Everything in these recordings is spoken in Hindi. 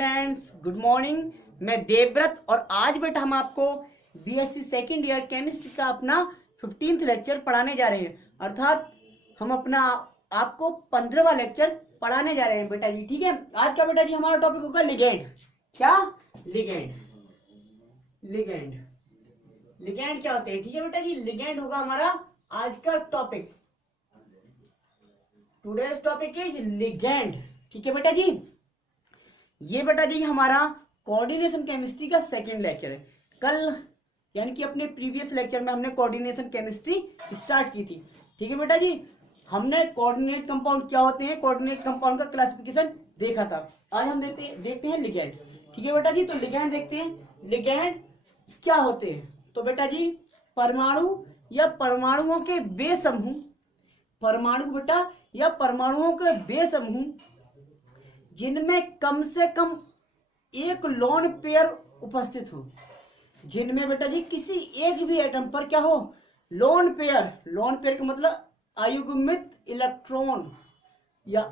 Students, good morning. मैं देवव्रत और आज बेटा हम आपको बीएससी सेकेंड ईयर केमिस्ट्री का अपना 15th लेक्चर पढ़ाने जा रहे हैं। अर्थात हम अपना आपको 15वां लेक्चर पढ़ाने जा रहे हैं बेटा जी। ठीक है, आज का बेटा जी हमारा टॉपिक होगा लिगेंड। क्या? लिगेंड। लिगेंड लिगेंड क्या होते हैं? ठीक है बेटा जी, लिगेंड होगा हमारा आज का topic. Today's topic is ligand. ठीक है बेटा जी, ये बेटा जी हमारा कोऑर्डिनेशन केमिस्ट्री का सेकंड लेक्चर है। कल यानी कि अपने प्रीवियस लेक्चर में हमने कोऑर्डिनेशन केमिस्ट्री स्टार्ट की थी। ठीक है बेटा जी, हमने कोऑर्डिनेट कंपाउंड क्या होते हैं, कोऑर्डिनेट कंपाउंड का क्लासिफिकेशन देखा था। आज हम देखते हैं लिगेंड। ठीक है बेटा जी, तो लिगेंड देखते हैं। लिगेंड क्या होते हैं? तो बेटा जी परमाणु या परमाणुओं के वे समूह, परमाणु बेटा या परमाणुओं के वे समूह जिनमें कम से कम एक लोन पेयर उपस्थित हो, जिनमें बेटा जी किसी एक भी एटम पर क्या हो, लोन पेयर। लोन पेयर का मतलब अयुग्मित इलेक्ट्रॉन, या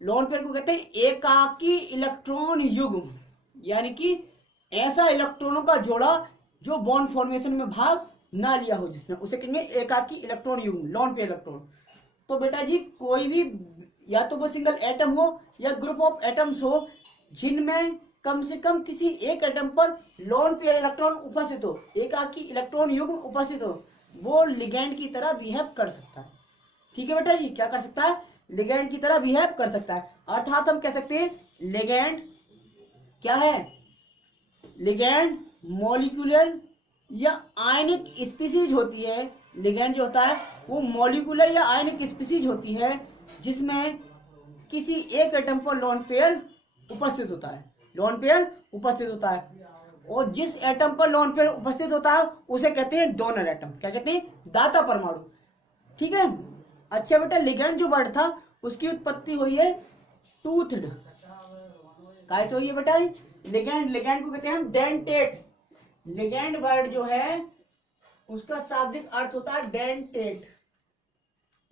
लोन पेयर को कहते हैं एकाकी इलेक्ट्रॉन युग्म, यानी कि ऐसा इलेक्ट्रॉनों का जोड़ा जो बॉन्ड फॉर्मेशन में भाग ना लिया हो, जिसमें उसे कहेंगे एकाकी इलेक्ट्रॉन युग्म, लोन पेयर इलेक्ट्रॉन। तो बेटा जी कोई भी या तो वो सिंगल एटम हो या ग्रुप ऑफ एटम्स हो जिनमें कम से कम किसी एक एटम पर लोन पेयर इलेक्ट्रॉन उपस्थित हो, एकाकी इलेक्ट्रॉन युग्म उपस्थित हो, वो लिगेंड की तरह बिहेव कर सकता है। ठीक है बेटा जी, क्या कर सकता है? लिगेंड की तरह बिहेव कर सकता है। अर्थात हम कह सकते हैं लिगेंड क्या है? लिगेंड मॉलिक्यूलर या आयनिक स्पीसीज होती है। लिगेंड जो होता है वो मॉलिक्यूलर या आयनिक स्पीसीज होती है जिसमें किसी एक एटम पर लोन पेयर उपस्थित होता है। लोन पेयर उपस्थित होता है, और जिस एटम पर लोन पेयर उपस्थित होता है उसे कहते हैं डोनर एटम। क्या कहते हैं? दाता परमाणु। ठीक है। अच्छा बेटा, लिगेंड जो वर्ड था उसकी उत्पत्ति हुई है टूथड। कैसे हुई है बेटा? लिगेंड, लिगेंड को कहते हैं हम डेंटेट। लिगेंड वर्ड जो है उसका शाब्दिक अर्थ होता है डेंटेट।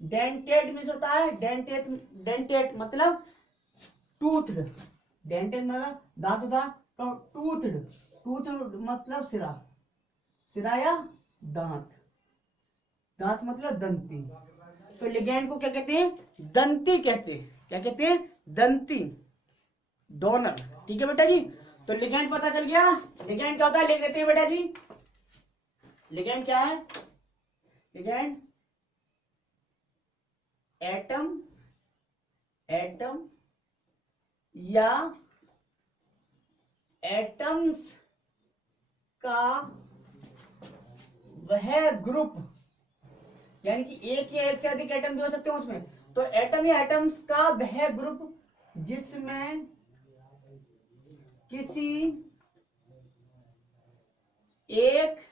डेंटेट मीन्स होता है डेंटेट, डेंटेट मतलब टूथड। डेंटेट मतलब दांत होता है, तो टूथड, टूथड मतलब सिरा, सिरा या दांत, दांत मतलब दंती। तो लिगेंड को क्या कहते हैं? दंती कहते हैं। क्या कहते हैं? दंती, डोनर। ठीक है बेटा जी, तो लिगेंड पता चल गया। लिगेंड क्या होता है लिख देते हैं बेटा जी। लिगेंड क्या है? लिगेंड एटम, एटम या एटम्स का वह ग्रुप, यानी कि एक या एक से अधिक एटम भी हो सकते हैं उसमें। तो एटम या एटम्स का वह ग्रुप जिसमें किसी एक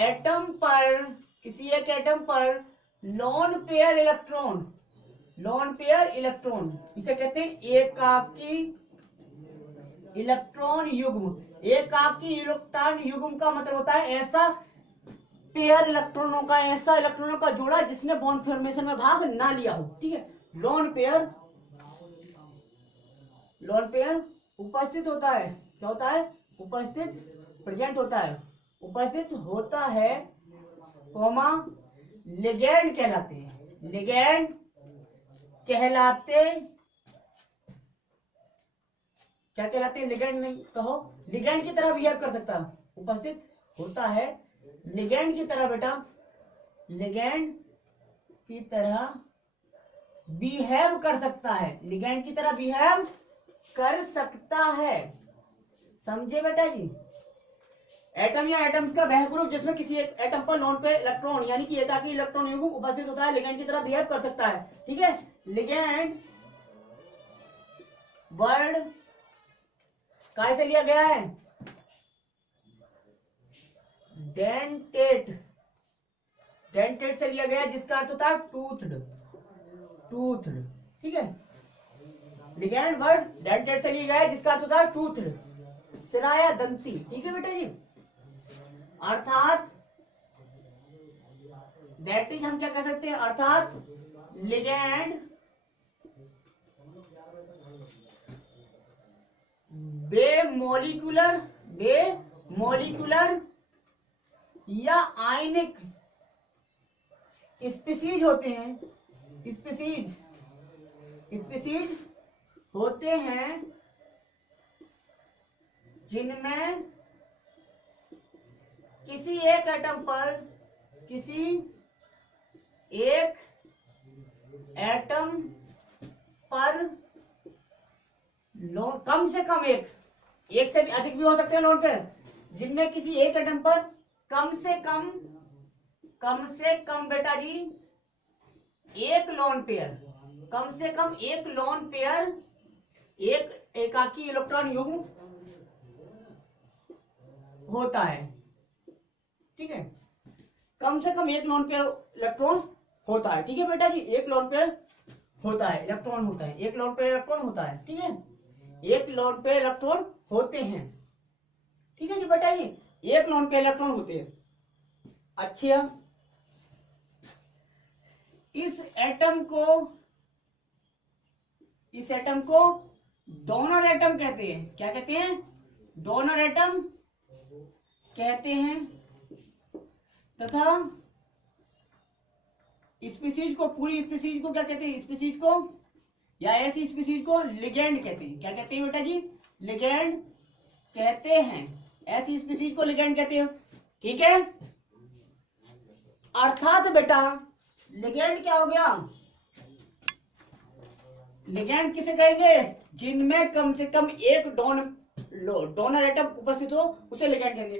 एटम पर, किसी एक एटम पर lone pair electron, lone pair electron, इसे कहते हैं एकाकी इलेक्ट्रॉन युग्म। एकाकी इलेक्ट्रॉन युग्म का मतलब होता है ऐसा पेयर इलेक्ट्रॉनों का, ऐसा इलेक्ट्रॉनों का जोड़ा जिसने बॉन्ड फॉर्मेशन में भाग ना लिया हो। ठीक है, लोन पेयर, लोन पेयर उपस्थित होता है। क्या होता है? उपस्थित, प्रेजेंट होता है, उपस्थित होता है, कोमा लिगेंड कहलाते हैं। लिगेंड कहलाते, क्या कहलाते हैं? लिगेंड नहीं कहो, लिगेंड की तरह बिहेव कर सकता है, उपस्थित होता है लिगेंड की तरह बेटा, लिगेंड की तरह बिहेव कर सकता है, लिगेंड की तरह बिहेव कर सकता है। समझे बेटा जी? एटम या एटम्स का वह ग्रुप जिसमें किसी एक एटम पर लोन पे इलेक्ट्रॉन, यानी कि एकाकी इलेक्ट्रॉन युग्म उपस्थित होता है, लिगेंड की तरह बिहेव कर सकता है। ठीक है, लिगेंड वर्ड काय से लिया गया है? डेंटेट, डेंटेट से लिया गया जिसका अर्थ होता है टूथड, टूथड। ठीक है, लिगेंड वर्ड डेंटेट से लिया गया है जिसका अर्थ होता है टूथड, सिरा या दंती। ठीक है बेटा जी, अर्थात दैट इज हम क्या कह सकते हैं, अर्थात लिगेंड मॉलिक्यूलर या आयनिक स्पीसीज होते हैं, स्पीसीज होते हैं जिनमें किसी एक एटम पर कम से कम एक से भी अधिक भी हो सकते हैं लोन पेयर, जिनमें किसी एक एटम पर कम से कम बेटा जी एक लोन पेयर, कम से कम एक लोन पेयर, एक एकाकी इलेक्ट्रॉन युग्म होता है। ठीक है, कम से कम एक लोन पेयर इलेक्ट्रॉन होता है। ठीक है बेटा जी, एक लोन पेयर होता है, इलेक्ट्रॉन होता है, एक लोन पेयर इलेक्ट्रॉन होता है। ठीक है, एक लोन पेयर इलेक्ट्रॉन होते हैं। ठीक है जी बेटा जी, एक लोन पेयर इलेक्ट्रॉन होते हैं। अच्छा, इस एटम को डोनर एटम कहते हैं। क्या कहते हैं? डोनर एटम कहते हैं। तथा स्पीसीज को, पूरी स्पीसीज को क्या कहते हैं? स्पीसीज को या ऐसी स्पीसीज को लिगेंड कहते हैं। क्या कहते हैं बेटा जी? लिगेंड कहते हैं। ऐसी स्पीसीज को लिगेंड कहते हैं। ठीक है, अर्थात बेटा लिगेंड क्या हो गया? लिगेंड किसे कहेंगे? जिनमें कम से कम एक डोनर एटम उपस्थित हो उसे लिगेंड कहेंगे।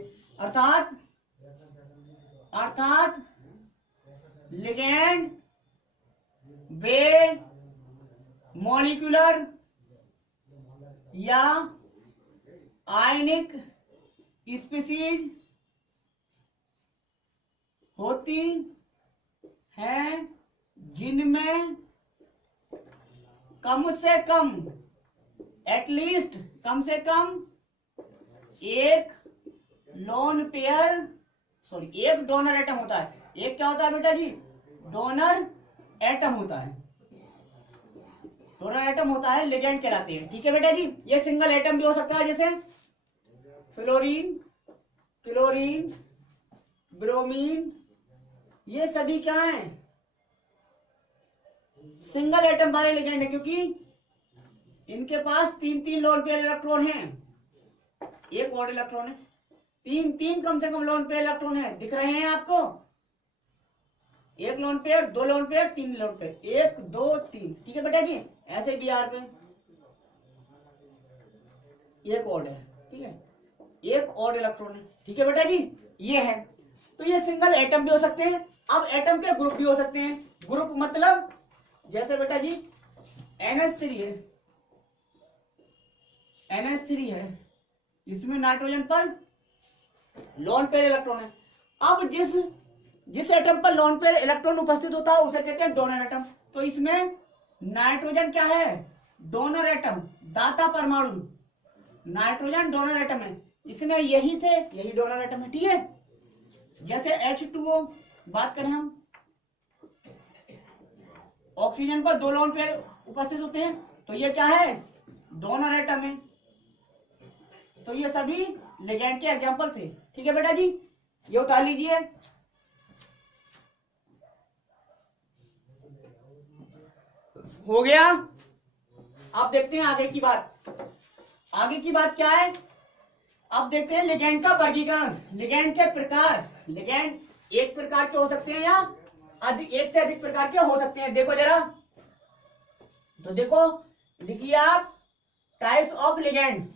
अर्थात लिगेंड वे मॉलिक्यूलर या आयनिक स्पीसीज होती हैं जिनमें कम से कम, एटलीस्ट कम से कम एक लोन पेयर, एक डोनर एटम होता है। एक क्या होता है बेटा जी? डोनर एटम होता है। डोनर एटम होता है, लिगेंड कहलाते हैं। ठीक है बेटा जी, ये सिंगल एटम भी हो सकता है, जैसे फ्लोरीन, क्लोरीन, ब्रोमीन, ये सभी क्या है? सिंगल एटम वाले लिगेंड है, क्योंकि इनके पास तीन लोन पेयर इलेक्ट्रॉन हैं। एक और इलेक्ट्रॉन है, तीन कम से कम लोन पेयर इलेक्ट्रॉन है। दिख रहे हैं आपको? एक लोन पेयर, दो लोन पेयर, तीन लोन पेयर, 1 2 3। ठीक है बेटा जी, ऐसे भी आर पे एक और है। ठीक है, एक और इलेक्ट्रॉन है। ठीक है बेटा जी, ये है। तो ये सिंगल एटम भी हो सकते हैं। अब एटम के ग्रुप भी हो सकते हैं। ग्रुप मतलब जैसे बेटा जी NH3 है, NH3 है, इसमें नाइट्रोजन पर लोन पेयर इलेक्ट्रॉन है। अब जिस एटम पर लोन पेयर इलेक्ट्रॉन उपस्थित होता है उसे कहते हैं डोनर एटम। तो इसमें नाइट्रोजन क्या है? डोनर एटम, दाता परमाणु। नाइट्रोजन डोनर एटम है, इसमें यही डोनर एटम है। ठीक है, जैसे H2O बात करें हम, ऑक्सीजन पर 2 लोन पेयर उपस्थित होते हैं, तो ये क्या है? डोनर एटम है। तो ये सभी लिगेंड के एग्जांपल थे। ठीक है बेटा जी, ये उतार लीजिए। हो गया। अब देखते हैं आगे की बात। आगे की बात क्या है? अब देखते हैं लिगेंड का वर्गीकरण, लिगेंड के प्रकार। लिगेंड एक प्रकार के हो सकते हैं या एक से अधिक प्रकार के हो सकते हैं। देखो जरा, तो देखो, लिखिए आप types of ligand,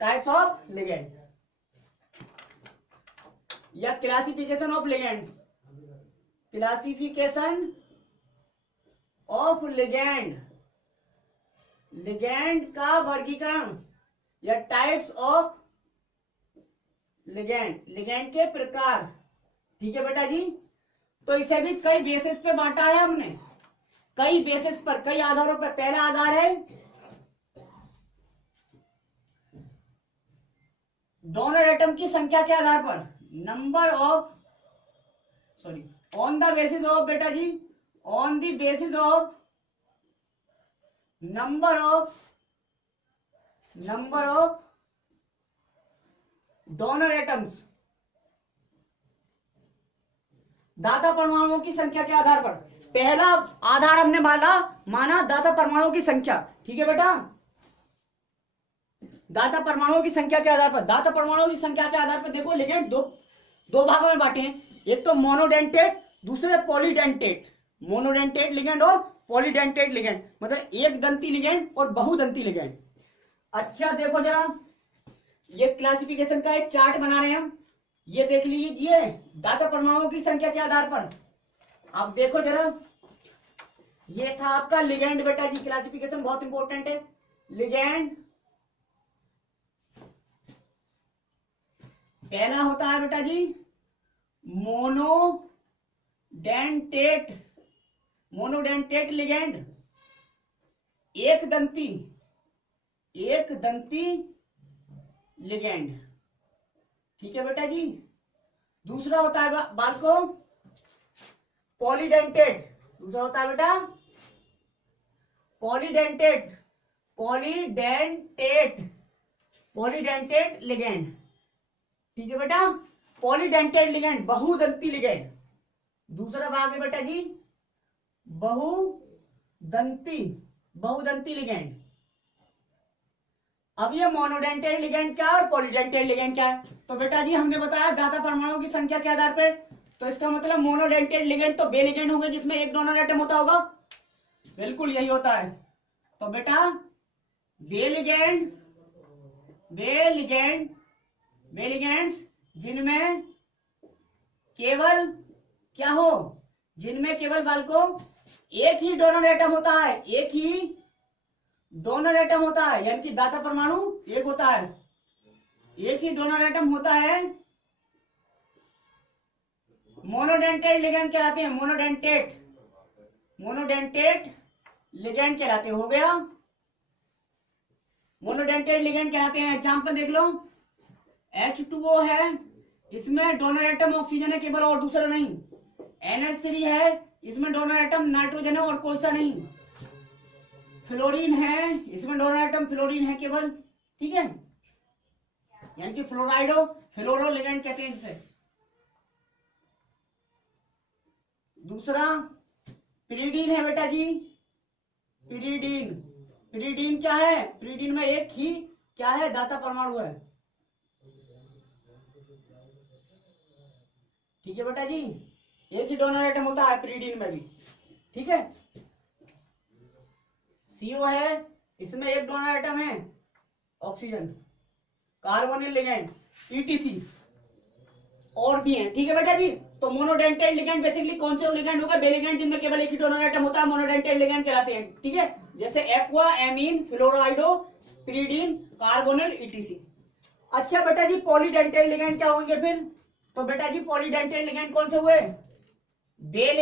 types of ligand या classification of ligand, classification of ligand, ligand का वर्गीकरण या टाइप्स ऑफ लिगेंड, लिगेंड के प्रकार। ठीक है बेटा जी, तो इसे भी कई बेसिस पे बांटा है हमने, कई बेसिस पर, कई आधारों पर। पहला आधार है डोनर एटम की संख्या के आधार पर, number of, on the basis of बेटा जी, on the basis of number of number of donor atoms, दाता परमाणुओं की संख्या के आधार पर। पहला आधार हमने माना दाता परमाणुओं की संख्या। ठीक है बेटा, दाता परमाणुओं की संख्या के आधार पर, दाता परमाणुओं की संख्या के आधार पर देखो लिगेंड दो भागों में बांटे हैं, एक तो मोनोडेंटेट, दूसरे पॉलीडेंटेट। मोनोडेंटेट लिगेंड और पॉलीडेंटेट लिगेंड, मतलब एक दंती लिगेंड और बहुदंती लिगेंड। अच्छा देखो जरा, ये क्लासिफिकेशन का एक चार्ट बना रहे हैं हम, ये देख लीजिए दाता परमाणुओं की संख्या के आधार पर। अब देखो जरा, ये था आपका लिगेंड बेटा जी, क्लासिफिकेशन बहुत इंपॉर्टेंट है। लिगेंड पहला होता है बेटा जी मोनोडेंटेट, मोनोडेंटेट लिगेंड, एक दंती लिगेंड। ठीक है बेटा जी। दूसरा होता है बालको पॉलीडेंटेट, दूसरा होता है बेटा पॉलीडेंटेट लिगेंड। ठीक है बेटा, पॉलीडेंटेट लिगेंड, बहुदंती लिगेंड। दूसरा भाग है बेटा जी बहुदंती लिगेंड। अब ये मोनोडेंटेट लिगेंड क्या और पॉलीडेंटेट लिगेंड क्या है? तो बेटा जी हमने बताया दाता परमाणुओं की संख्या के आधार पर, तो इसका मतलब मोनोडेंटेट लिगेंड तो बे लिगेंड होंगे जिसमें एक डोनर एटम होता होगा, बिल्कुल यही होता है। तो बेटा बे लिगेंड्स जिनमें केवल क्या हो, जिनमें केवल बालको एक ही डोनर एटम होता है, एक ही डोनर एटम होता है, यानी कि दाता परमाणु एक होता है, एक ही डोनर एटम होता है, मोनोडेंटेट लिगेंड कहलाते हैं। मोनोडेंटेट लिगेंड कहलाते हैं। हो गया, मोनोडेंटेट लिगेंड कहलाते हैं। एग्जांपल देख लो, H2O है, इसमें डोनर एटम ऑक्सीजन है केवल और दूसरा नहीं। NH3 है, इसमें डोनर एटम नाइट्रोजन है और कोई सा नहीं। फ्लोरीन है, इसमें डोनर एटम फ्लोरीन है केवल। ठीक है, यानी कि फ्लोरो लिगेंड कहते हैं इसे। दूसरा पिरीडीन है बेटा जी, पिरीडीन क्या है? पिरीडीन में एक ही क्या है, दाता परमाणु है। ठीक है बेटा जी, एक ही डोनर एटम होता है पिरीडीन में भी। ठीक है, CO है, इसमें एक डोनर एटम है ऑक्सीजन। कार्बोनिल लिगेंड ETC और भी है। ठीक है बेटा जी, तो मोनोडेंटेट लिगेंड बेसिकली कौन से लिगेंड होगा? बे लिगेंड जिनमें केवल एक ही डोनर एटम होता है, मोनोडेंटेट लिगेंड कहलाते हैं। ठीक है, जैसे aqua, amine, fluorido, pyridine, carbonyl, ETC। अच्छा बेटा जी, पॉलीडेंटेट लिगेंड क्या होंगे फिर? तो बेटा जी पॉलीडेंटेट लिगेंड कौन से हुए? बे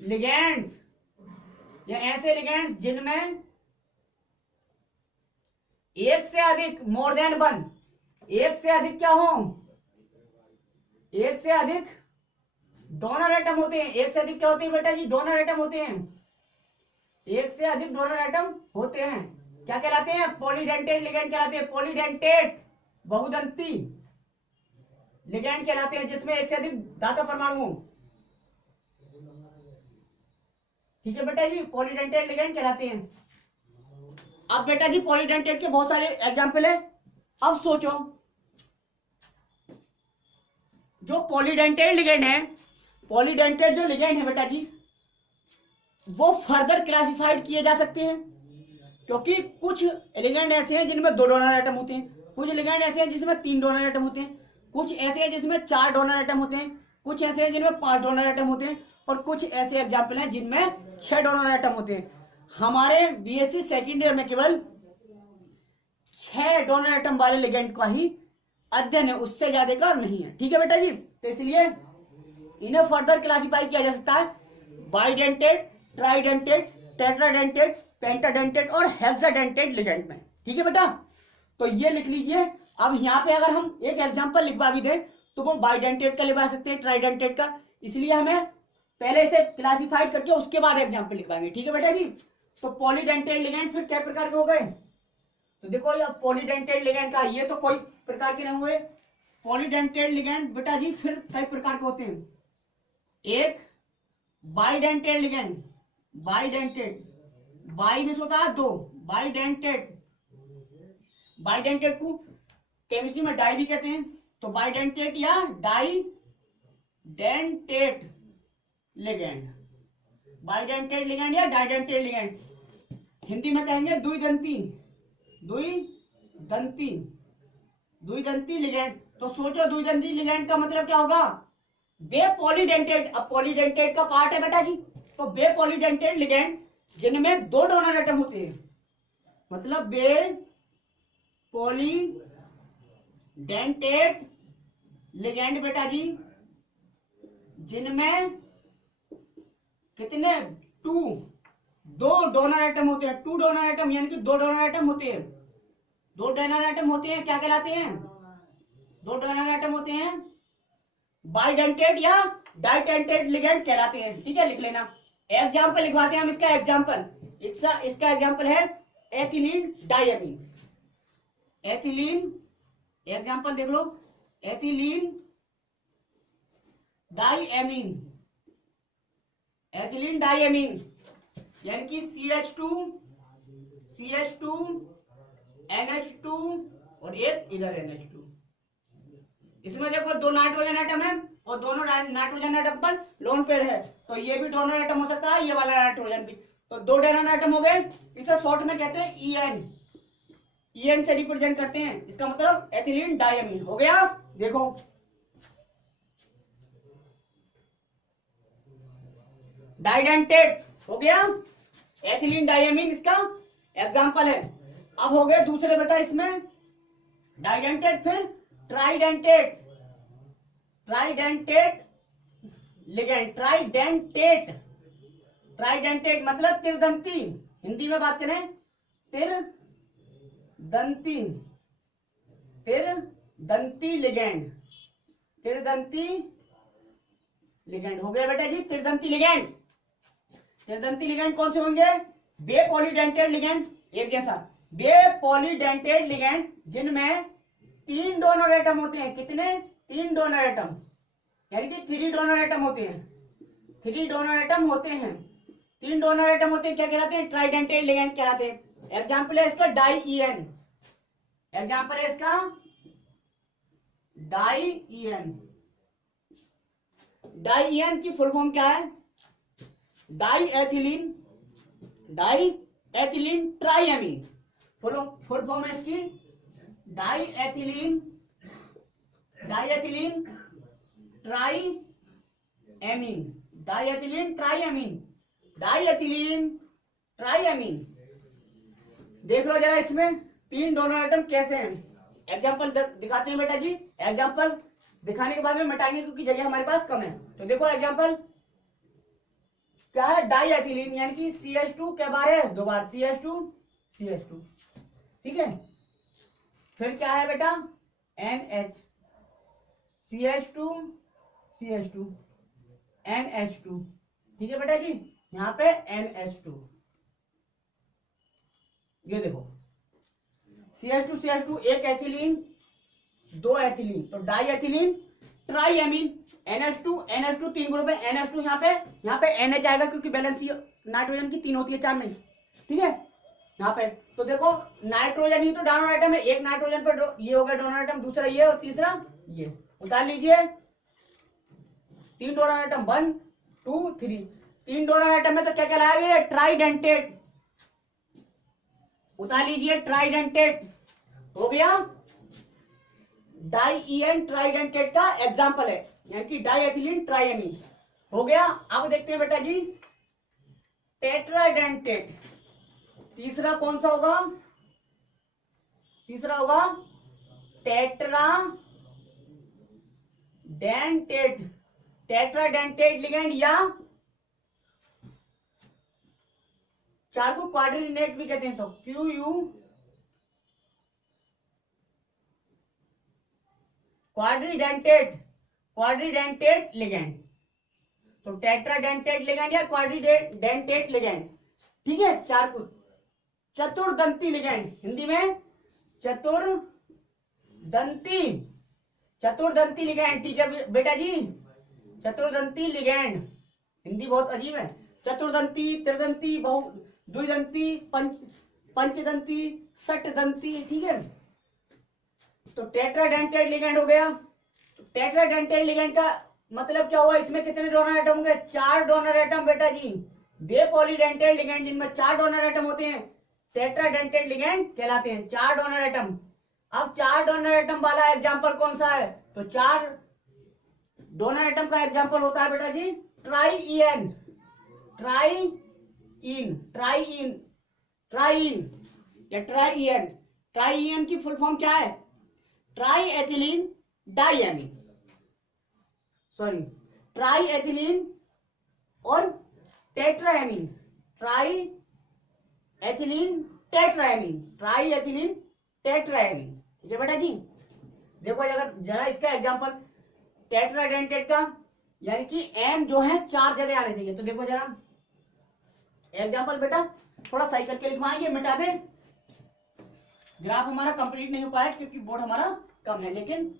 लिगेंड्स या ऐसे लिगेंड्स जिनमें एक से अधिक, मोर देन वन, एक से अधिक क्या हो, एक से अधिक डोनर एटम होते हैं। एक से अधिक क्या होते हैं बेटा जी? डोनर एटम होते हैं। एक से अधिक डोनर एटम होते हैं, क्या कहलाते हैं? पॉलीडेंटेट लिगेंड कहलाते हैं। पॉलीडेंटेट बहुदंती लिगेंड कहलाते हैं जिसमें एक से अधिक दाता परमाणु हो। ठीक है बेटा जी, पॉलीडेंटेट लिगेंड कहलाते हैं। अब बेटा जी पॉलीडेंटेट के बहुत सारे एग्जाम्पल है। अब सोचो, जो पॉलीडेंटेट लिगेंड है, पॉलीडेंटेट जो लिगेंड है बेटा जी, वो फर्दर क्लासिफाइड किए जा सकते हैं, क्योंकि कुछ लिगेंड ऐसे हैं जिनमें 2 डोनर एटम होते हैं, कुछ लिगेंड ऐसे हैं जिसमें 3 डोनर एटम होते हैं, कुछ ऐसे हैं जिसमें 4 डोनर एटम होते हैं, कुछ ऐसे हैं जिनमें 5 डोनर एटम होते हैं, और कुछ ऐसे एग्जाम्पल हैं जिनमें 6 डोनर एटम होते हैं। हमारे BSc सेकेंड ईयर में केवल 6 डोनर एटम वाले लिगेंड का ही अध्ययन है, उससे ज्यादा का नहीं है। ठीक है बेटा जी, तो इसलिए इन्हें फर्दर क्लासिफाई किया जा सकता है बाइडेंटेट, ट्राइडेंटेट, टेट्राडेंटेट, पेंटाडेंटेट और हेक्साडेंटेट लिगेंड में। ठीक है बेटा, तो ये लिख लीजिए। अब यहाँ पे अगर हम एक एग्जांपल लिखवा भी दें तो वो बाइडेंटेट का लिखवा सकते हैं, ट्राइडेंटेट का, इसलिए हमें पहले इसे क्लासिफाइड करके उसके बाद एग्जांपल लिखवाएंगे। ठीक है बेटा जी, तो पॉलीडेंटेट लिगेंड फिर क्या प्रकार के हो गए? तो देखो ये पॉलीडेंटेट लिगेंड का, ये तो कोई प्रकार के नहीं हुए। पॉलीडेंटेट लिगेंड बेटा जी फिर कई प्रकार के होते हैं। एक बाइडेंटेट लिगेंड, बाइडेंटेट, बाई में होता है दो, बाइडेंटेट, बाइडेंटेट को केमिस्ट्री में डाई भी कहते हैं। तो बाइडेंटेट या di dentate ligand, bidentate ligand या डाइडेंटेट लिगेंड, हिंदी में कहेंगे द्विदंती, द्विदंती, द्विदंती लिगेंड। तो सोचो द्विदंती लिगेंड का मतलब क्या होगा? बे पॉलीडेंटेट। अब पॉलीडेंटेट का पार्ट है बेटा जी, तो बे पॉलीडेंटेट लिगेंड जिनमें दो डोनर एटम होते हैं, मतलब बे पॉलीडेंटेट लिगेंड बेटा जी जिनमें कितने? दो डोनर एटम होते हैं। टू डोनर एटम यानी कि दो डोनर एटम होते हैं। दो डोनर एटम होते हैं, क्या कहलाते हैं? दो डोनर एटम होते हैं, बाइडेंटेट या डाइडेंटेट लिगेंड कहलाते हैं। ठीक है, लिख लेना। एग्जाम्पल लिखवाते हैं हम इसका। एग्जाम्पल इसका एग्जाम्पल है एथिलीन डाइएमीन। एथिलीन, एग्जाम्पल देख लो, एथिलीन डाइएमीन, एथिलीन डाइएमीन यानी कि CH2 NH2 और एक इधर NH2। इसमें देखो दो नाइट्रोजन एटम है और दोनों नाइट्रोजन एटम पर लोन पेयर है, तो ये भी डोनर एटम हो सकता है, ये वाला नाइट्रोजन भी। तो दो डोनर एटम हो गए, इसे शॉर्ट में कहते हैं EN से रिप्रेजेंट करते हैं। इसका मतलब एथिलीन डाइएमीन हो गया। देखो डाइडेंटेट हो गया, एथिलीन डाइएमीन इसका एग्जाम्पल है। अब हो गए दूसरे बेटा इसमें डाइडेंटेट, फिर tridentate, tridentate ligand, tridentate, tridentate मतलब त्रिदंती, हिंदी में बात करें त्रिदंती, त्रिदंती लिगेंड, त्रिदंती लिगेंड हो गया बेटा जी त्रिदंती लिगेंड। त्रिदंती लिगेंड कौन से होंगे? बे पॉलीडेंटेट लिगेंड, एक जैसा बे पॉलीडेंटेट लिगेंड जिनमें तीन डोनर एटम होते हैं। कितने? तीन डोनर एटम, यानी कि थ्री डोनर एटम होते हैं। थ्री डोनर एटम होते हैं, तीन डोनर एटम होते हैं, क्या कहलाते हैं? ट्राइडेंटेट लिगेंड कहलाते हैं। एग्जाम्पल है इसका डाई-EN, एग्जाम्पल है इसका डाई-EN। डाई-EN की फुल फॉर्म क्या है? Diethylene, diethylene triamine. Full form है इसकी diethylene, diethylene triamine, diethylene triamine, diethylene triamine. देख लो जरा इसमें तीन डोनर एटम कैसे हैं। एग्जाम्पल दिखाते हैं बेटा जी। एग्जाम्पल दिखाने के बाद में मिटाएंगे क्योंकि जगह हमारे पास कम है। तो देखो एग्जाम्पल क्या है? डाई एथिलीन यानी कि CH2 के बार है, दो बार CH2, ठीक है। फिर क्या है बेटा? NH, CH2 NH2, ठीक है बेटा जी। यहां पे NH2, ये देखो CH2 एक एथिलीन, दो एथिलीन, तो डाई एथिलीन ट्राइएमीन। NH2 तीन ग्रुप है, NH2 यहाँ पे NH आएगा क्योंकि बैलेंस नाइट्रोजन की तीन होती है, चार नहीं, ठीक है। यहाँ पे तो देखो नाइट्रोजन ही तो डोनर एटम है, एक नाइट्रोजन पर ये हो गया डोनर एटम, दूसरा ये और तीसरा ये। उतार लीजिए तीन डोनर एटम, 1 2 3, तीन डोनर एटम है तो क्या कहलाएगा? ये ट्राइडेंटेट। उतार लीजिए ट्राइडेंटेट हो गया। डाई-EN ट्राइडेंटेट का एग्जाम्पल है, यानी कि डाई एथिलीन ट्राइएमीन हो गया। अब देखते हैं बेटा जी टेट्राडेंटेट। तीसरा कौन सा होगा? तीसरा होगा टेट्राडेंटेट, टेट्राडेंटेट लिगेंड या चार को क्वाड्रिनेट भी कहते हैं, तो QU क्वाड्रिडेंटेट लिगेंड। तो टेट्राडेंटेट लिगेंड या क्वाड्रिडेंटेट लिगेंड ठीक है, चार कुछ। चतुर्दंती लिगैंड, हिंदी में चतुर्दंती, चतुर्दंती लिगैंड, ठीक है बेटा जी, चतुर्दंती लिगैंड, हिंदी बहुत अजीब है। चतुर्दंती, त्रिदंती, बहु द्विदंती, पंचदंती, षटदंती, ठीक है। तो टेट्राडेंटेड लिगैंड हो गया। तो टेट्राडेंटेड लिगैंड का मतलब क्या हुआ, इसमें कितने डोनर एटम होंगे, 4 डोनर एटम बेटा जी। बे पॉलीडेंटेड लिगैंड जिनमें 4 डोनर एटम होते हैं टेट्राडेंटेड लिगैंड कहलाते हैं, 4 डोनर एटम। अब 4 डोनर एटम वाला एग्जांपल कौन सा है, तो 4 डोनर एटम का एग्जांपल होता है बेटा जी ट्राईइन, ट्राईइन, ट्राईइन, ट्राईइन या ट्राईइन। ट्राईइन की फुल फॉर्म क्या है, triethylene diamine, sorry triethylene और tetramine, triethylene tetramine, triethylene tetramine, ठीक है बेटा जी। देखो अगर जरा इसका एग्जांपल टेट्राडेंटेड का, यानी कि एम जो है 4 जगह आने चाहिए, तो देखो जरा एग्जांपल बेटा थोड़ा सही करके लिखवाएंगे, मिटा दे। ग्राफ हमारा कंप्लीट नहीं हो पाया क्योंकि बोर्ड हमारा कम है, लेकिन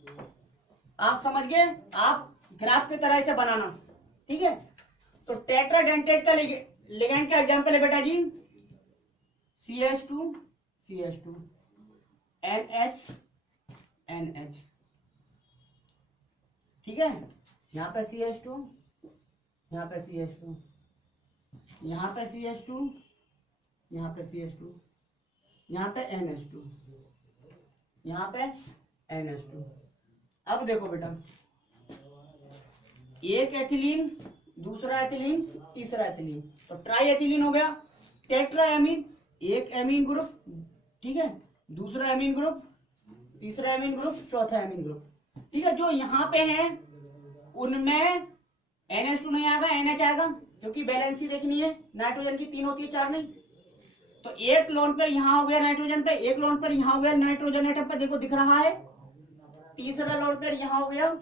आप समझ गए, आप ग्राफ की तरह से बनाना, ठीक है। तो टेट्राडेंटेड का लिगैंड का एग्जांपल है बेटा जी CH2 CH2 NH NH, ठीक है। यहाँ पे CH2, यहाँ पे CH2, यहाँ पे CH2, यहाँ पे CH2, यहाँ पे NH2, यहाँ पे NH2। अब देखो बेटा, एक एथिलीन, दूसरा एथिलीन, तीसरा एथिलीन, तो ट्राई एथिलीन हो गया। टेट्राएमीन, एक एमीन ग्रुप, ठीक है, दूसरा एमीन ग्रुप, तीसरा एमीन ग्रुप, चौथा एमीन ग्रुप, ठीक है। जो यहाँ पे है उनमें NH2 नहीं आएगा, NH आएगा, क्योंकि बैलेंसी देखनी है, नाइट्रोजन की 3 होती है 4 नहीं। तो एक लोन पर यहाँ हो गया नाइट्रोजन पे, एक लोन पर यहाँ हो गया नाइट्रोजन एटम पे, देखो दिख रहा है। तीसरा लोन पर यहाँ हो गया,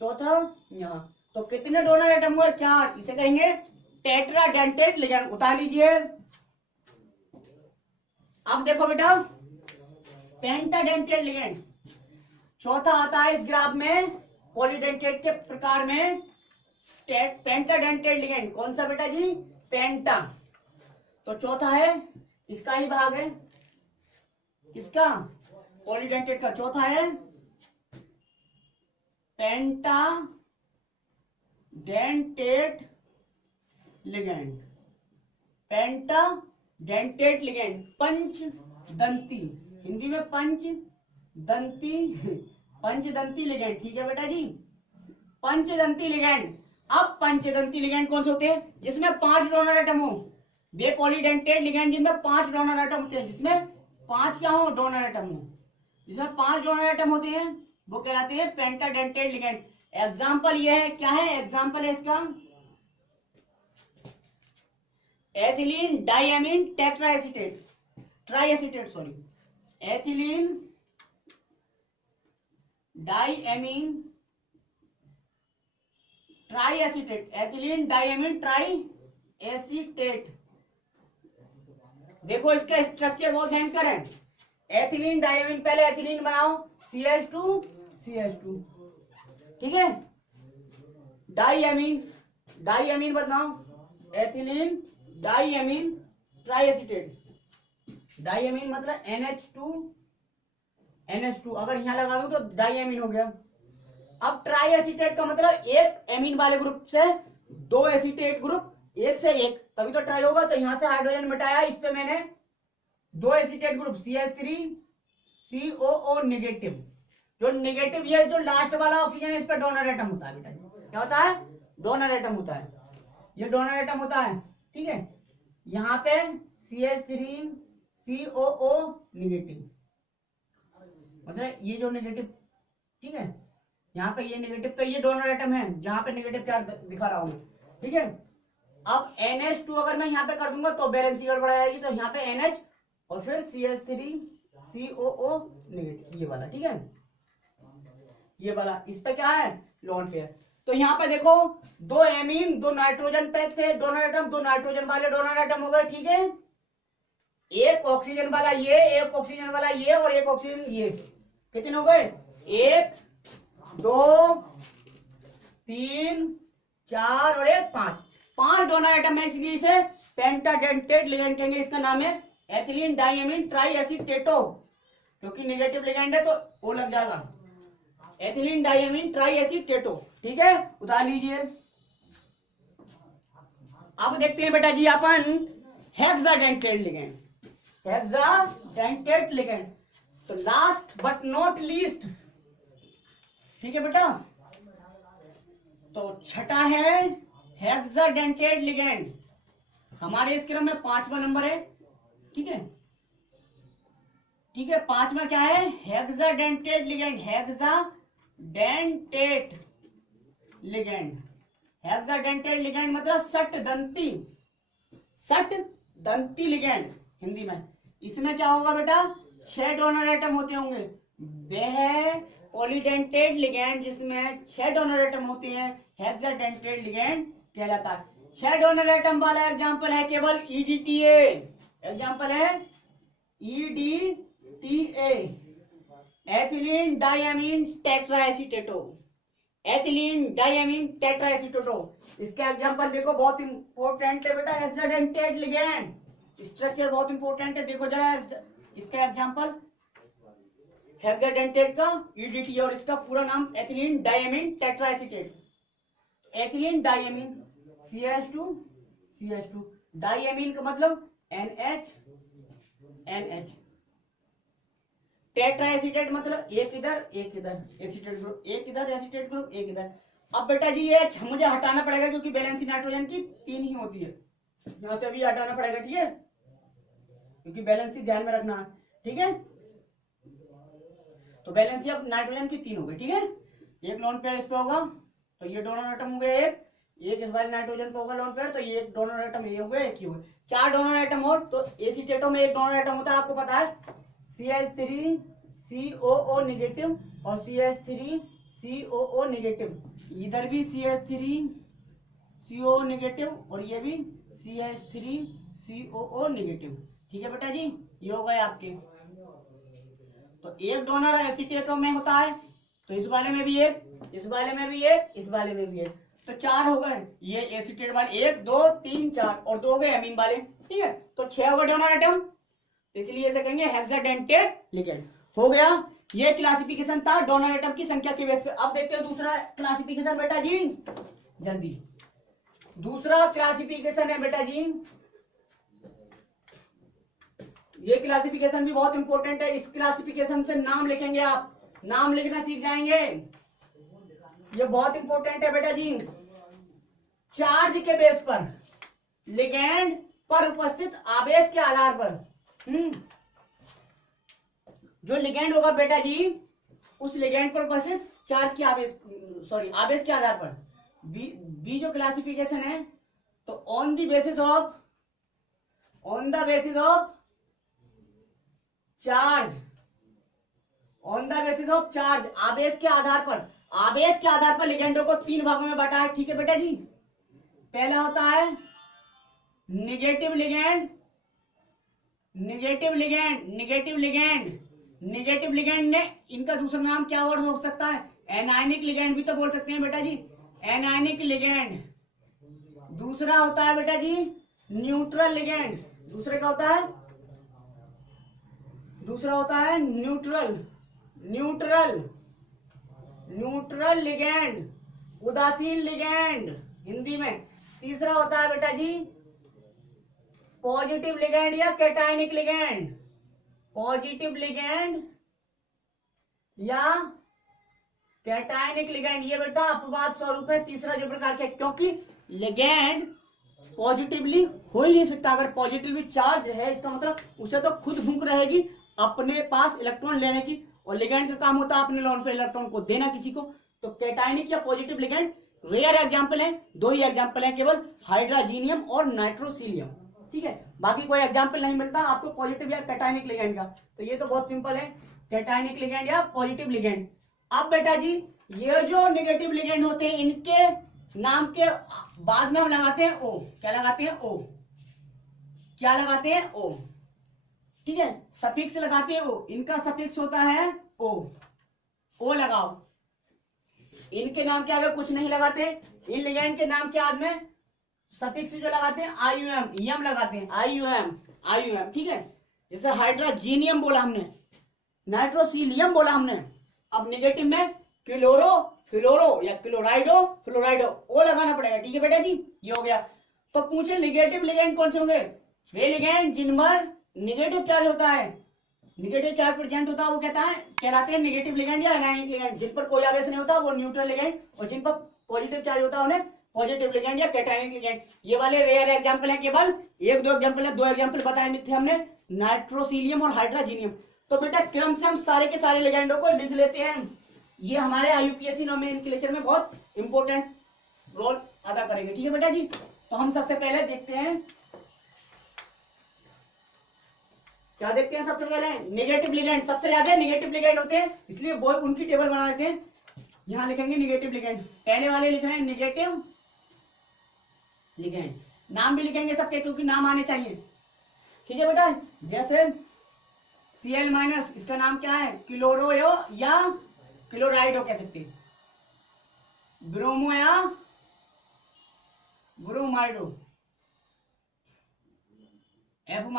चौथा यहाँ, तो कितने डोनर एटम हुए, 4, इसे कहेंगे टेट्राडेंटेड लिगैंड, उतार लीजिए। अब देखो बेटा पेंटाडेंटेड लिगैंड, चौथा आता है इस ग्राफ में पॉलीडेंटेड के प्रकार में पेंटाडेंटेड लिगैंड, कौन सा बेटा जी, पेंटा। तो चौथा है, इसका ही भाग है, किसका, पॉलीडेंटेड का, चौथा है पेंटाडेंटेड लिगैंड, पेंटाडेंटेड लिगैंड, पंचदंती, हिंदी में पंचदंती, पंचदंती लिगैंड, ठीक है बेटा जी, पंचदंती लिगैंड। अब पंचदंती लिगैंड कौन से होते हैं, जिसमें 5 डोनर एटम हो, बे पॉलीडेंटेड लिगैंड जिनमें 5 डोनर एटम होते हैं, जिसमें 5 क्या हो, डोनर एटम हो, जिसमें 5 डोनर एटम होते हैं वो कहलाते हैं पेंटाडेंटेड लिगैंड। एग्जांपल ये है, क्या है एग्जांपल है इसका, एथिलीन डाईएमीन टेट्राएसीटेट, ट्राईएसीटेट सॉरी, एथिलीन डाईएमीन ट्राईएसीटेट, एथिलीन डाईएमीन ट्राईएसीटेट। देखो इसका स्ट्रक्चर बहुत भयंकर है। एथिलीन डाईएमीन, पहले एथिलीन बनाओ CH2 CH2, ठीक है, डाईएमीन, डाईएमीन बनाओ एथिलीन डाईएमीन ट्राईएसीटेट, डाईएमीन मतलब NH2 अगर यहां लगा दूं तो डाईएमीन हो गया। अब ट्राईएसीटेट का मतलब एक एमीन वाले ग्रुप से 2 एसीटेट ग्रुप, एक से एक, तभी तो ट्राई होगा। तो यहां से हाइड्रोजन मिटाया, इस पे मैंने 2 एसीटेट ग्रुप CH3COO नेगेटिव, जो नेगेटिव ये जो लास्ट वाला ऑक्सीजन, इस पे डोनर एटम होता है बेटा, क्या होता है, डोनर एटम होता है, ये डोनर एटम होता है, ठीक है। यहाँ पे CH3COO नेगेटिव, मतलब ये जो नेगेटिव, ठीक है, यहाँ पे ये नेगेटिव, तो ये डोनर एटम है जहां पे नेगेटिव चार्ज दिखा रहा हूं, ठीक है। अब NH2 अगर मैं यहाँ पे कर दूंगा तो बैलेंस गड़बड़ आएगी, तो यहाँ पे NH और फिर CH3COO नेगेटिव, ये वाला, ठीक है, ये वाला, इस पे क्या है, लोन पेयर। तो यहाँ पे देखो 2 एमीन 2 नाइट्रोजन पे थे डोनर एटम, 2 नाइट्रोजन वाले डोनर एटम हो गए, ठीक है। एक ऑक्सीजन वाला ये, एक ऑक्सीजन वाला ये और एक ऑक्सीजन ये, कितने हो गए? 1 2 3 4 और 1 5, 5 डोनर एटम है, इसलिए इसे पेंटाडेंटेट लिगेंड कहेंगे। इसका नाम है एथिलीन डाइएमीन ट्राईएसीटेटो, क्योंकि नेगेटिव लिगेंड है तो वो लग जाएगा, एथिलीन डाइएमीन ट्राईएसीटेटो। ठीक है, उतार लीजिए। अब देखते हैं बेटा जी अपन हेक्साडेंटेट लिगेंड, हेक्साडेंटेट लिगेंड। तो लास्ट बट नॉट लीस्ट, ठीक है बेटा, तो छठा है हेक्साडेंटेट लिगेंड। हमारे इस क्रम में 5वां नंबर है। ठीक है, ठीक है, 5वां क्या है? Hexadentate ligand, hexadentate ligand. Hexadentate ligand मतलब सट दंती लिगेंड हिंदी में। इसमें क्या होगा बेटा? 6 डोनर एटम होते होंगे। वह पॉलीडेंटेट लिगेंड जिसमें 6 डोनर एटम होते हैं हेक्साडेंटेट लिगेंड कहलाता है। 6 डोनर एटम वाला एग्जांपल है केवल EDTA, एग्जांपल है EDTA, ethylene diamine tetraacetato, ethylene diamine tetraacetato. इसका एग्जांपल देखो, बहुत इंपॉर्टेंट है बेटा, हेक्साडेंटेट लिगेंड, स्ट्रक्चर बहुत इंपॉर्टेंट है। देखो जरा इसका एग्जांपल हेक्साडेंटेट का EDTA और इसका पूरा नाम ethylene diamine tetraacetate. Ethylene diamine CH2 diamine का मतलब NH, टेट्राएसीटेट मतलब एक इधर एसीटेट ग्रुप, एक इधर एसीटेट ग्रुप, एक इधर। अब बेटा जी ये मुझे हटाना पड़ेगा क्योंकि वैलेंसी नाइट्रोजन की 3 ही होती है, यहां से अभी हटाना पड़ेगा। ठीक है, क्योंकि वैलेंसी ध्यान में रखना है। ठीक है, तो वैलेंसी अब नाइट्रोजन की 3 हो गई। ठीक है, एक लोन पेयर इस पे होगा तो ये डोनर एटम हो गए एक इस वाले नाइट्रोजन पे होगा लोन पेयर, तो ये एक डोनर एटम ये हो गए, एक ही हो गए। 4 डोनर एटम और तो एसीटेटो में एक डोनर एटम होता है, आपको पता है, CH3 COO नेगेटिव और CH3 COO नेगेटिव। इधर भी CH3 COO नेगेटिव और ये भी CH3 COO नेगेटिव। ठीक है बेटा जी, ये हो गए आपके। तो एक डोनर एसीटेटो में होता है, तो इस वाले में भी एक, इस वाले में भी एक, इस वाले में भी एक, तो 4 हो गए। ये एसीटेट वाले 1 2 3 4 और 2 हो गए अमीन वाले। ठीक है, तो 6 हो गए डोनर एटम, तो इसलिए इसे कहेंगे हेक्साडेंटेट लिगेंड। हो गया, ये क्लासिफिकेशन था डोनर एटम की संख्या के बेस पे। अब देखते हैं दूसरा क्लासिफिकेशन बेटा जी, जल्दी। दूसरा क्लासिफिकेशन है बेटा जी, ये क्लासिफिकेशन भी बहुत इंपॉर्टेंट है। इस क्लासिफिकेशन से नाम लिखेंगे आप, नाम लिखना सीख जाएंगे, ये बहुत इंपॉर्टेंट है बेटा जी। चार्ज के बेस पर, लिगेंड पर उपस्थित आवेश के आधार पर, जो लिगेंड होगा बेटा जी उस लिगेंड पर उपस्थित चार्ज के आवेश के आधार पर बी जो क्लासिफिकेशन है, तो on the basis of charge, आवेश के आधार पर लिगेंडों को 3 भागों में बांटा है। ठीक है बेटा जी, पहला होता है नेगेटिव लिगेंड ने इनका दूसरा नाम क्या और हो सकता है? एनायनिक लिगेंड भी तो बोल सकते हैं बेटा जी, एनायनिक लिगेंड। दूसरा होता है बेटा जी न्यूट्रल लिगेंड, दूसरा होता है न्यूट्रल लिगेंड, उदासीन लिगेंड हिंदी में। तीसरा होता है बेटा जी पॉजिटिव लिगेंड या कैटायनिक लिगेंड, पॉजिटिव लिगेंड या कैटायनिक लिगेंड। ये बेटा अपवाद स्वरूप है तीसरा जो प्रकार के, क्योंकि लिगेंड पॉजिटिवली हो ही नहीं सकता। अगर पॉजिटिवली चार्ज है इसका मतलब उसे तो खुद भूख रहेगी अपने पास इलेक्ट्रॉन लेने की, और लिगेंड का काम होता है अपने लोन पे इलेक्ट्रॉन को देना किसी को। तो कैटायनिक या पॉजिटिव लिगेंड रेयर एग्जांपल है, 2 ही एग्जांपल है केवल, हाइड्रोजीनियम और नाइट्रोसीलियम। ठीक है, बाकी कोई एग्जांपल नहीं मिलता आपको पॉजिटिव या कैटायनिक लिगेंड का। तो ये तो बहुत सिंपल है, कैटायनिक लिगेंड या पॉजिटिव लिगेंड। अब बेटा जी ये जो नेगेटिव लिगेंड होते हैं इनके नाम के बाद में हम लगाते हैं O। क्या लगाते हैं? O। ठीक है, सफिक्स लगाते हैं ओ, इनका सफिक्स होता है ओ लगाओ। इनके नाम के आगे कुछ नहीं लगाते, इन लिगेंड के नाम के आगे में सफिक्स जो लगाते हैं आईयूएम, यम लगाते हैं, आईयूएम, ठीक है। जैसे हाइड्रोजीनियम बोला हमने, नाइट्रोसिलियम बोला हमने, अब नेगेटिव में क्लोरो फ्लोरो या फ्लोराइडो ओ लगाना पड़ेगा, ठीक है बेटा जी, ये हो गया। तो पूछे निगेटिव लिगेंड कौन से होंगे? वे लिगेंड जिन पर निगेटिव चार्ज होता है, निगेटिव चार्ज प्रेजेंट होता है, वो कहलाते हैं निगेटिव लिगेंड या एनायनिक लिगेंड। जिन पर कोई आवेश नहीं होता वो न्यूट्रल लिगेंड, और जिन पर पॉजिटिव चार्ज होता है उन्हें पॉजिटिव लिगेंड या कैटायनिक लिगेंड। ये वाले रेयर एग्जांपल है, केवल एक दो एग्जांपल है, 2 एग्जांपल बताए थे हमने, नाइट्रोसिलियम और हाइड्रोजीनियम। तो बेटा क्रम से हम सारे के सारे लिगेंडों को लिख लेते हैं, ये हमारे आईयूपीएससी नोमेनक्लेचर में बहुत इंपॉर्टेंट रोल अदा करेंगे, ठीक है बेटा जी। तो हम सबसे पहले देखते हैं, क्या देखते हैं सबसे पहले? Negative ligand. सबसे ज्यादा नेगेटिव लिगेंड होते हैं, इसलिए वो उनकी टेबल बना लेते हैं। यहां लिखेंगे नेगेटिव लिगेंड, पहले वाले लिख रहे हैं नेगेटिव लिगेंड, नाम भी लिखेंगे सबके क्योंकि नाम आने चाहिए, ठीक है बेटा। जैसे Cl-, इसका नाम क्या है? क्लोरो या क्लोराइडो कह सकते हैं, ब्रोमो या ब्रोमाइडो, F-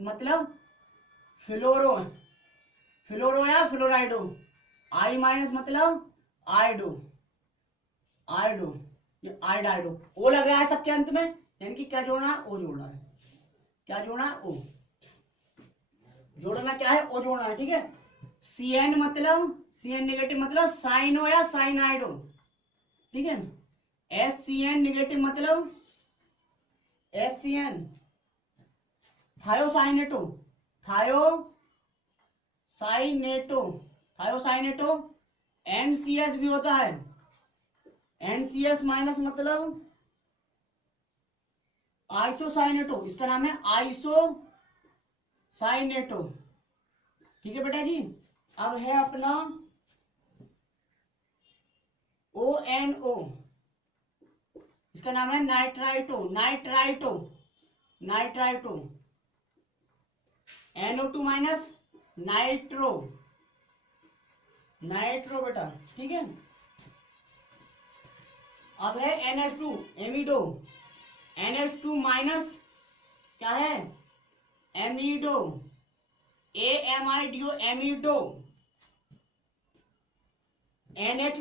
मतलब फ्लोरो या फ्लोराइडो, I- मतलब आइडो, ये आइडाइडो। ओ लग रहा है सबके अंत में, यानी कि क्या जोड़ना है? ओ जोड़ना है। क्या जोड़ना है? ओ जोड़ना क्या है? ओ जोड़ना है, ठीक है। Cn नेगेटिव मतलब साइनो या साइनाइडो, ठीक है। SCN नेगेटिव मतलब SCN थायोसाइनेटो, NCS भी होता है, NCS माइनस मतलब आइसोसाइनेटो, इसका नाम है आइसोसाइनेटो, ठीक है बेटा जी। अब है अपना ONO, इसका नाम है नाइट्राइटो, NO2 माइनस नाइट्रो बेटा, ठीक है। अब है NH2 एमिडो, NH2 माइनस क्या है? एमिडो, AMIDO एमिडो, NH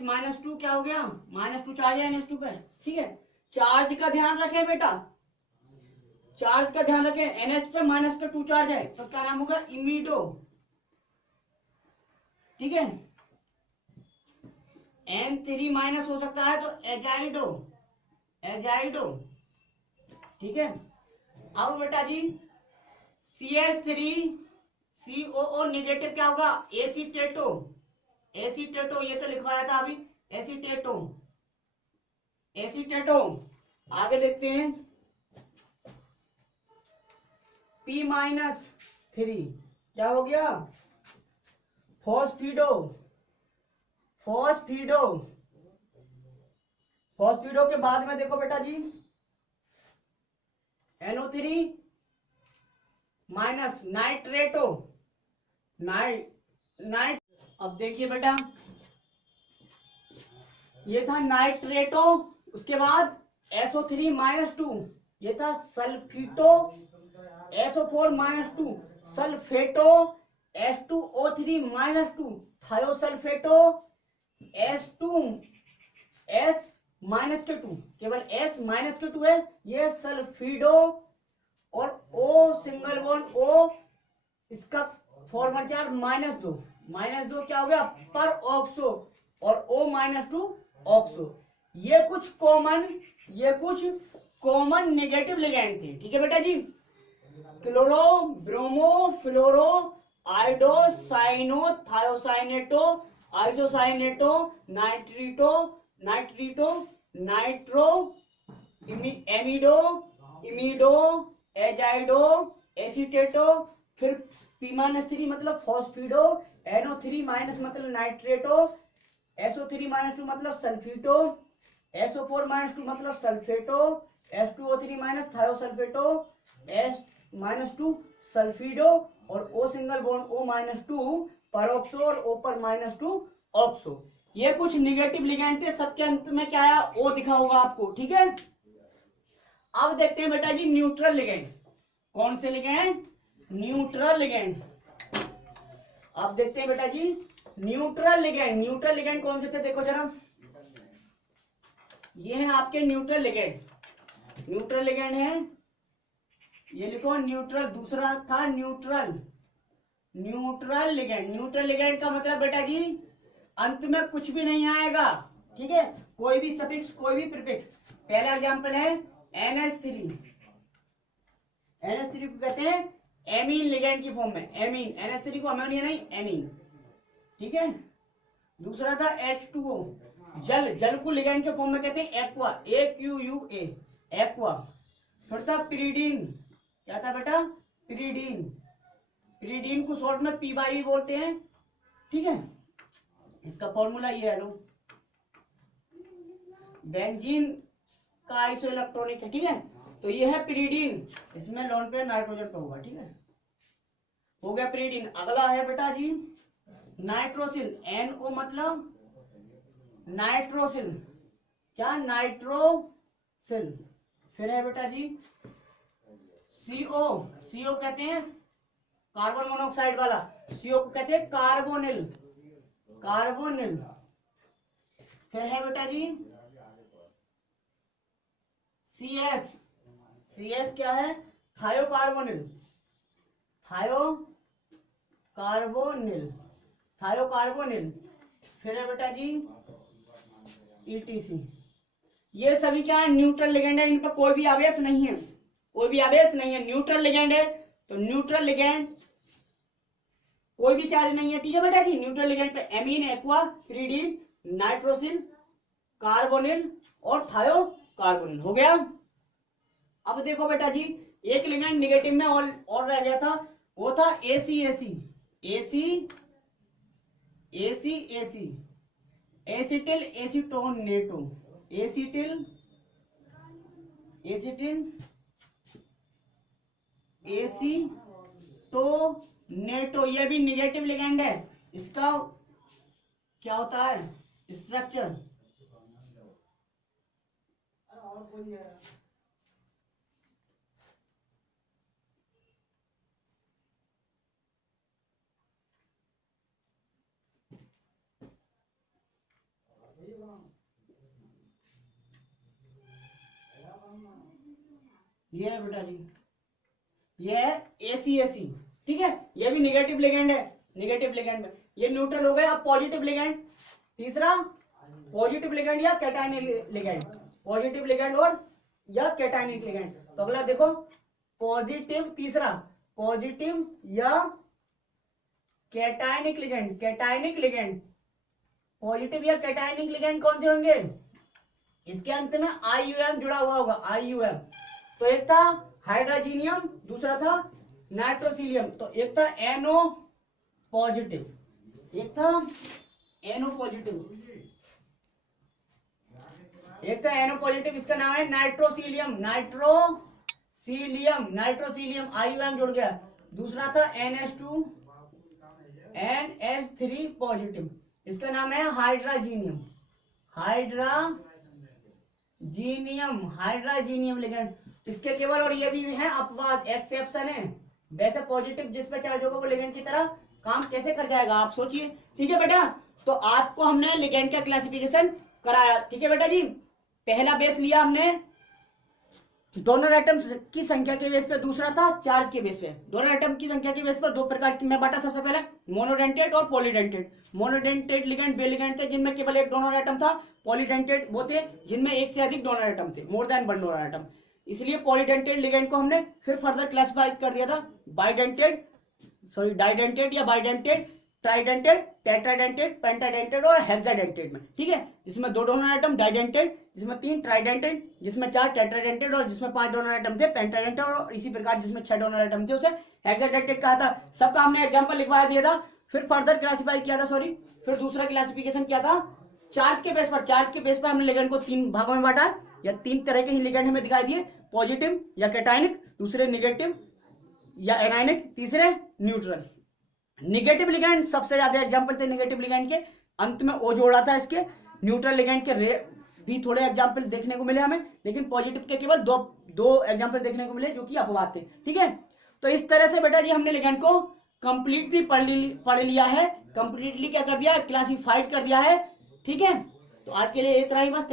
माइनस 2 क्या हो गया? -2 चार्ज है NH2 पे, ठीक है। चार्ज का ध्यान रखें बेटा, चार्ज का ध्यान रखें, NH पे -2 चार्ज है तो क्या नाम होगा? इमिडो, ठीक है। N3 माइनस हो सकता है तो एजाइडो, ठीक है। अब बेटा जी CH3COO नेगेटिव क्या होगा? एसीटेटो, ये तो लिखवाया था अभी, एसीटेटो। आगे देखते हैं P-3 क्या हो गया? फॉस्फिडो के बाद में देखो बेटा जी NO3 माइनस नाइट्रेटो, अब देखिए बेटा ये था नाइट्रेटो, उसके बाद SO3-2 ये था सल्फिटो, SO4-2 सल्फेटो, H2O3-2 थायोसल्फेटो, S2 केवल S-2 है, ये सल्फिडो, और O सिंगल बॉन्ड O, इसका फॉर्मल चार्ज -2 क्या हो गया? पर ऑक्सो, और O-2 ऑक्सो। ये कुछ कॉमन नेगेटिव लिगेंड थे, ठीक है बेटा जी। क्लोरो, ब्रोमो, फ्लोरो, आइडो, साइनो, थायोसाइनेटो, आइसोसाइनेटो, नाइट्रो, एमिडो, एजाइडो, एसीटेटो, फिर P-3 मतलब फॉस्फिडो, NO3- मतलब नाइट्रेटो, SO3-2 मतलब सल्फिटो, SO4-2 मतलब सल्फेटो, H2O3 माइनस थायोसल्फेटो H-2 सल्फिडो और O single bond O -2 peroxo और O पर -2 ऑक्सो। ये कुछ निगेटिव लिगेंड थे, सबके अंत में क्या आया O दिखा होगा आपको, ठीक है। अब देखते हैं बेटा जी न्यूट्रल लिगेंड। कौन से लिगेंड? Neutral ligand. अब देखते हैं बेटा जी न्यूट्रल लिगेंड। न्यूट्रल लिगेंड कौन से थे देखो जरा, ये है आपके न्यूट्रल लिगेंड। न्यूट्रल लिगेंड है, ये लिखो न्यूट्रल। दूसरा था neutral, neutral ligand. Neutral ligand का मतलब बेटा जी अंत में कुछ भी नहीं आएगा, ठीक है, कोई भी सफिक्स कोई भी प्रीफिक्स। पहला एग्जांपल है NH3। NH3 को कहते हैं एमीन लिगेंड की फॉर्म में, एमीन। NH3 को अमोनिया नहीं, एमीन, ठीक है। दूसरा था H2O, जल। जल को लिगेंड के फॉर्म में कहते हैं एक्वा, AQUA, एक्वा। फिर था पिरीडीन। क्या था बेटा? पिरीडीन। पिरीडीन को शॉर्ट में P भी बोलते हैं, ठीक है। इसका फॉर्मूला ये है लो, बेंजीन का आइसो इलेक्ट्रॉनिक है, ठीक है। तो ये है पिरीडीन, इसमें लोन पे नाइट्रोजन पे होगा, ठीक है। हो गया पिरीडीन। अगला है बेटा जी नाइट्रोसिल। NO मतलब नाइट्रोसिल, क्या? नाइट्रोसिल। फिर है बेटा जी CO। CO कहते हैं कार्बन मोनोऑक्साइड वाला, CO को कहते हैं कार्बोनिल, कार्बोनिल। फिर है बेटा जी CS। CS क्या है? थायोकार्बोनिल, थायोकार्बोनिल, थायोकार्बोनिल। फिर है बेटा जी ETC। ये सभी क्या है? न्यूट्रल लिगेंड है, इन पर कोई भी आवेश नहीं है, कोई भी आवेश नहीं है। न्यूट्रल लिगेंड है तो न्यूट्रल लिगेंड कोई भी चार्ज नहीं है, ठीक है बेटा जी। न्यूट्रल लिगेंड पे amine, aqua, pyridine, nitrosyl, carbonyl और थायोकार्बोनिल। हो गया। अब देखो बेटा जी एक लिगेंड निगेटिव में और रह गया था, वो था ACAC। ACAC acetyl acetonato, acetyl acetonato. ये भी निगेटिव लिगेंड है। इसका क्या होता है स्ट्रक्चर? ये है बेटा जी, ये है ACAC, ठीक है। ये भी निगेटिव लिगेंड है, निगेटिव लिगेंड में ये न्यूट्रल हो गया। अब पॉजिटिव लिगेंड, तीसरा पॉजिटिव लिगेंड या कैटायनिक लिगेंड, पॉजिटिव लिगेंड और या कैटायनिक लिगेंड। तो अगला देखो पॉजिटिव, तीसरा पॉजिटिव या cationic ligand. Cationic ligand, positive या कैटायनिक लिगेंड कौन से होंगे? इसके अंत में IUM जुड़ा हुआ होगा, IUM। तो एक था हाइड्रोजीनियम, दूसरा था नाइट्रोसिलियम। तो एक था NO पॉजिटिव, एक था NO पॉजिटिव, एक था NO पॉजिटिव, इसका नाम है नाइट्रोसिलियम, नाइट्रोसिलियम, नाइट्रोसिलियम, IUM जुड़ गया। दूसरा था NH3 पॉजिटिव, इसका नाम है हाइड्रोजीनियम, हाइड्रोजीनियम, हाइड्रोजीनियम लिगेंड। इसके केवल और ये भी है अपवाद, एक्सेप्शन है। वैसे पॉजिटिव जिस पे चार्ज होगा वो लिगेंड की तरह काम कैसे कर जाएगा आप सोचिए, ठीक है बेटा। तो आपको हमने लिगेंड का क्लासिफिकेशन कराया, ठीक है बेटा जी। पहला बेस लिया हमने डोनर एटम्स की संख्या के बेस पे, दूसरा था चार्ज के बेस पे। डोनर एटम की संख्या के बेस पर दो प्रकार की मैं बांटा, सबसे पहले मोनोडेंटेट और पॉलीडेंटेट। मोनोडेंटेट लिगेंड वे लिगेंड थे जिनमें केवल एक डोनर एटम था, पॉलीडेंटेट वो थे जिनमें एक से अधिक डोनर एटम थे, more than one donor atom. इसलिए पॉलीडेंटेट लिगेंड को हमने फिर फर्दर क्लासिफाई कर दिया था बाइडेंटेट, सॉरी डाइडेंटेट या बाइडेंटेट, ट्राइडेंटेट, टेट्राडेंटेट, पेंटाडेंटेट और हेक्साडेंटेट में, ठीक है। जिसमें दो डोनर एटम डाइडेंटेट, जिसमें तीन ट्राइडेंटेट, जिसमें चार टेट्राडेंटेट और जिसमें पांच डोनर एटम थे पेंटाडेंटेट, और इसी प्रकार जिसमें छह डोनर एटम थे उसे हेक्साडेंटेट कहा था। सबका हमने एग्जांपल लिखवा दिया था, फिर फर्दर क्लासिफाई किया था, सॉरी फिर दूसरा क्लासिफिकेशन किया था चार्ज के बेस पर। चार्ज के बेस पर हमने लिगेंड को तीन भागों में बांटा, या 3 तरह के ही लिगेंड हमें दिखाई दिए, पॉजिटिव या कैटायनिक, दूसरे निगेटिव या एनायनिक, तीसरे न्यूट्रल। निगेटिव लिगेंड सबसे ज्यादा एग्जाम्पल थे निगेटिव लिगेंड के, अंत में ओ जोड़ा था इसके। न्यूट्रल लिगेंड के भी थोड़े एग्जाम्पल देखने को मिले हमें, लेकिन पॉजिटिव के केवल दो एग्जाम्पल देखने को मिले जो कि अपवाद थे। ठीक है, तो इस तरह से बेटा जी हमने लिगेंड को कंप्लीटली पढ़ लिया है, कंप्लीटली क्या कर दिया, क्लासिफाइड कर दिया है। ठीक है, तो आज के लिए इतना ही बस।